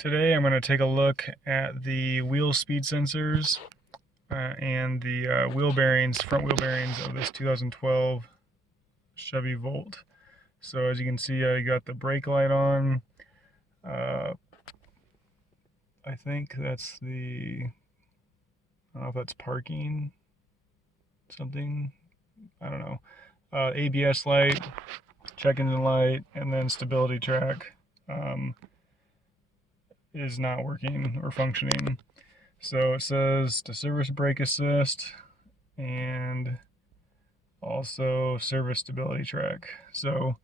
Today I'm going to take a look at the wheel speed sensors and the wheel bearings, front wheel bearings of this 2012 Chevy Volt. So as you can see, you got the brake light on. I think that's I don't know if that's parking, something, I don't know. ABS light, check engine light, and then stability track is not working or functioning. So it says to service brake assist and also service stability track. So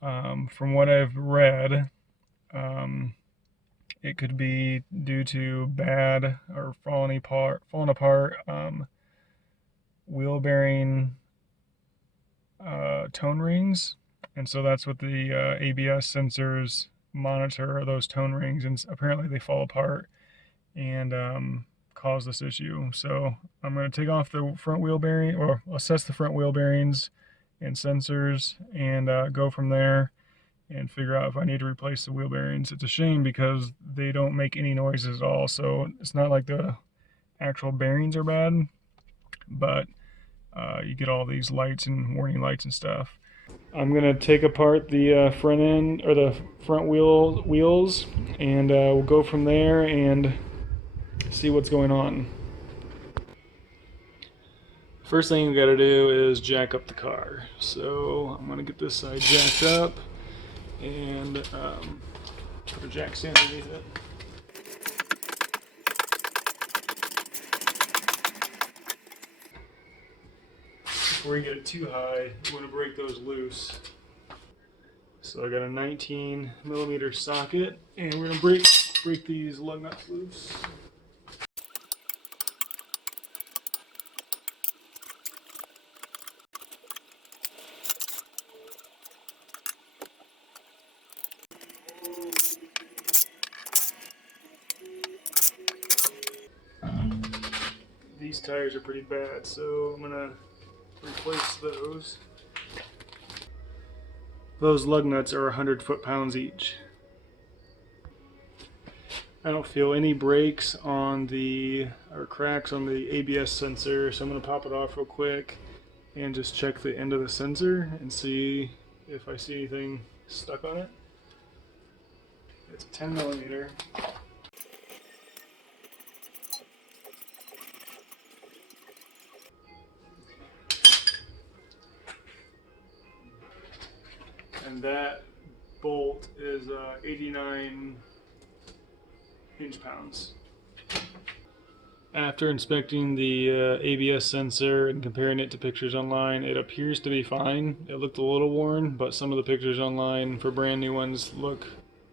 from what I've read, it could be due to bad or falling apart wheel bearing tone rings, and so that's what the ABS sensors monitor, are those tone rings, and apparently they fall apart and cause this issue. So I'm going to take off the front wheel bearing, or assess the front wheel bearings and sensors, and go from there and figure out if I need to replace the wheel bearings. It's a shame because they don't make any noises at all, so it's not like the actual bearings are bad, but you get all these lights and warning lights and stuff. I'm gonna take apart the front end, or the front wheels, and we'll go from there and see what's going on. First thing we gotta do is jack up the car. So I'm gonna get this side jacked up and put a jack stand underneath it. Before you get it too high, you want to break those loose. So I got a 19mm socket, and we're gonna break these lug nuts loose. These tires are pretty bad, so I'm gonna replace those. Those lug nuts are 100 foot-pounds each. I don't feel any breaks on or cracks on the ABS sensor, so I'm gonna pop it off real quick and just check the end of the sensor and see if I see anything stuck on it. It's 10mm. And that bolt is 89 inch-pounds. After inspecting the ABS sensor and comparing it to pictures online, it appears to be fine. It looked a little worn, but some of the pictures online for brand new ones look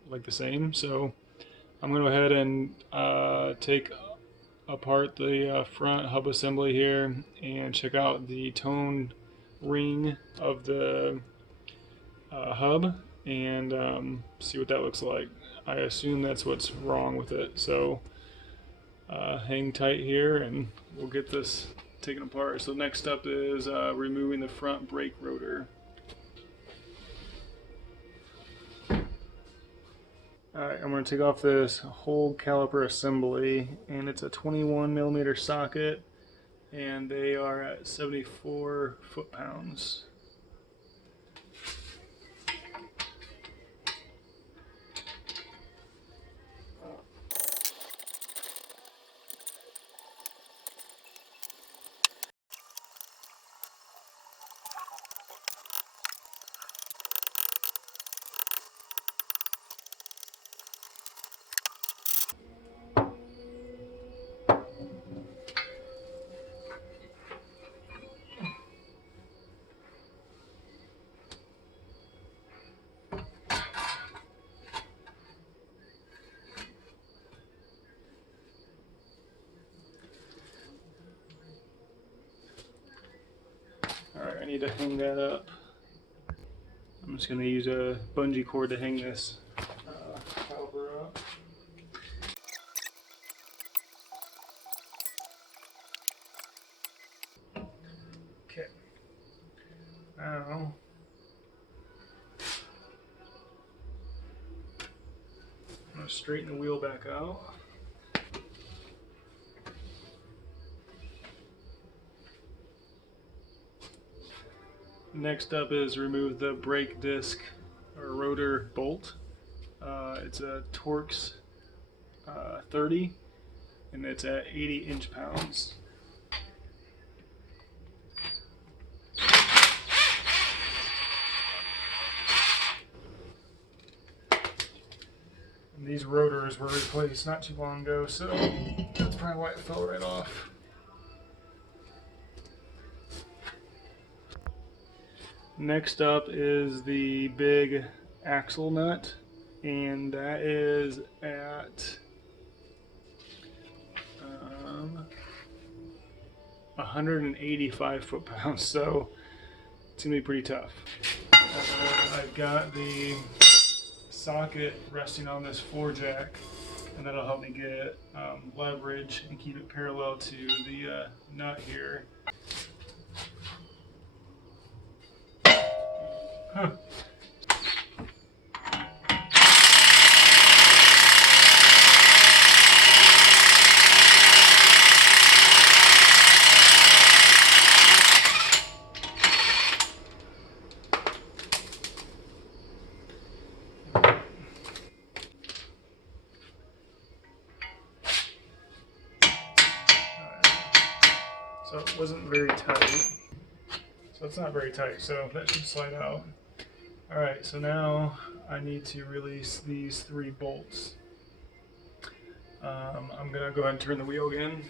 like the same. So I'm going to go ahead and take apart the front hub assembly here and check out the tone ring of the hub and see what that looks like. I assume that's what's wrong with it. So hang tight here and we'll get this taken apart. So next up is removing the front brake rotor. Alright, I'm going to take off this whole caliper assembly, and it's a 21mm socket, and they are at 74 foot-pounds. Alright, I need to hang that up. I'm just going to use a bungee cord to hang this caliper up. Okay. Now, I'm going to straighten the wheel back out. Next up is remove the brake disc or rotor bolt. It's a Torx 30 and it's at 80 inch-pounds. And these rotors were replaced not too long ago, so that's probably why it fell right off. Next up is the big axle nut, and that is at 185 foot-pounds, so it's gonna be pretty tough. I've got the socket resting on this floor jack, and that'll help me get leverage and keep it parallel to the nut here. Huh. So it wasn't very tight. So it's not very tight, so that should slide out. Alright, so now I need to release these 3 bolts. I'm going to go ahead and turn the wheel again.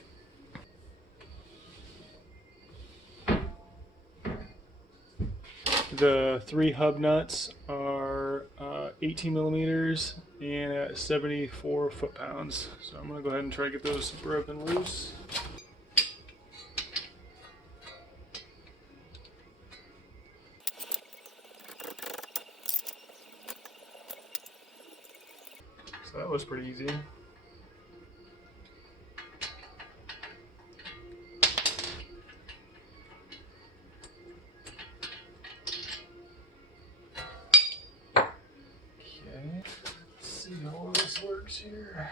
The 3 hub nuts are 18 millimeters and at 74 foot-pounds. So I'm going to go ahead and try to get those broken loose. So that was pretty easy. Okay, let's see how this works here.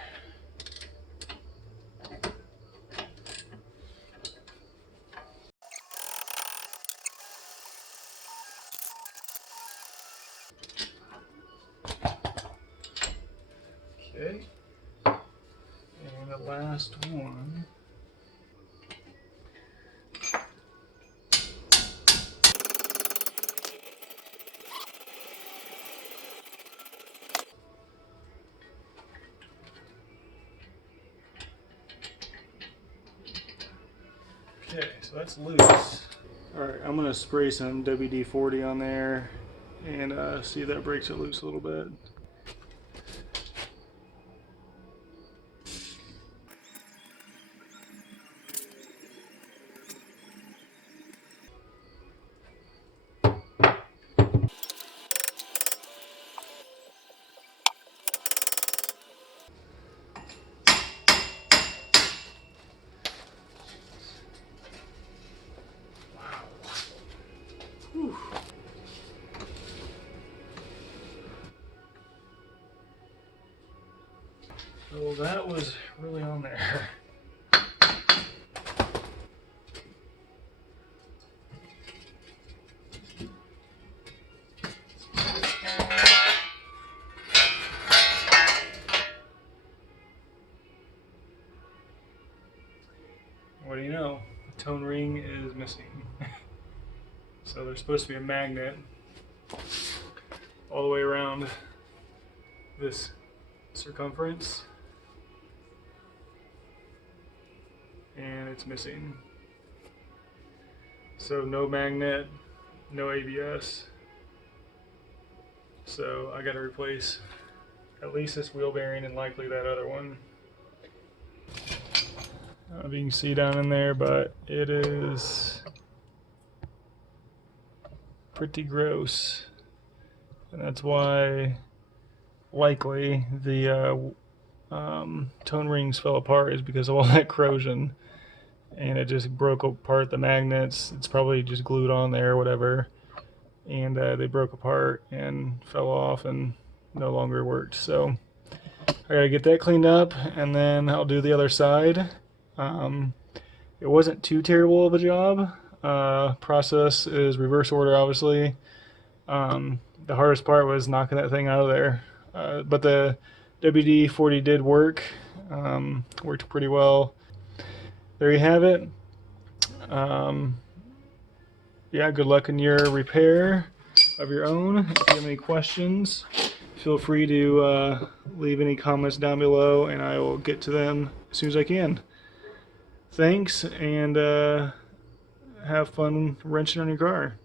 Okay, and the last one. Okay, so that's loose. Alright, I'm going to spray some WD-40 on there and see if that breaks it loose a little bit. Whew. So that was really on there. What do you know? The tone ring is missing. So there's supposed to be a magnet all the way around this circumference, and it's missing. So no magnet, no ABS. So I got to replace at least this wheel bearing and likely that other one. I don't know if you can see down in there, but it is pretty gross, and that's why likely the tone rings fell apart, is because of all that corrosion, and it just broke apart the magnets. It's probably just glued on there or whatever, and they broke apart and fell off and no longer worked. So I gotta get that cleaned up, and then I'll do the other side. Um, it wasn't too terrible of a job. Process is reverse order, obviously. The hardest part was knocking that thing out of there. But the WD-40 did work. Worked pretty well. There you have it. Yeah, good luck in your repair of your own. If you have any questions, feel free to leave any comments down below, and I will get to them as soon as I can. Thanks, and have fun wrenching on your car.